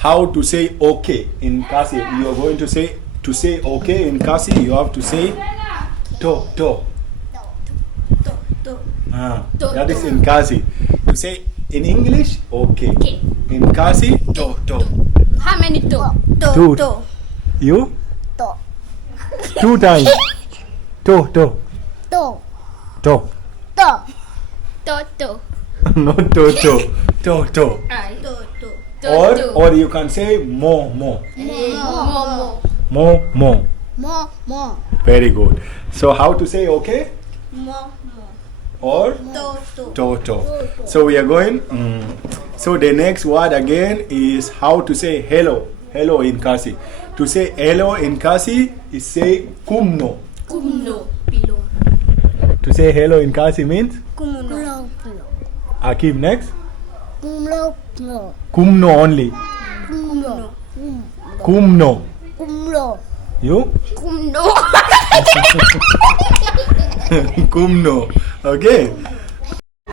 how to say okay in Khasi. You are going to say okay in Khasi. You have to say to. That is in Khasi. To say in English, okay. In Khasi, to. How many to? Two. You? To. 2 times. To. To. To. To. No, to. Or you can say more. More. More. Very good. So how to say okay? More. Or to. So we are going. So the next word again is how to say hello. Hello in Khasi. To say hello in Khasi is say kumno. Below. To say hello in Khasi means Kumlo. Akim next. Kumlo. Kumno only. Kumno. You? No. Kumno. Okay.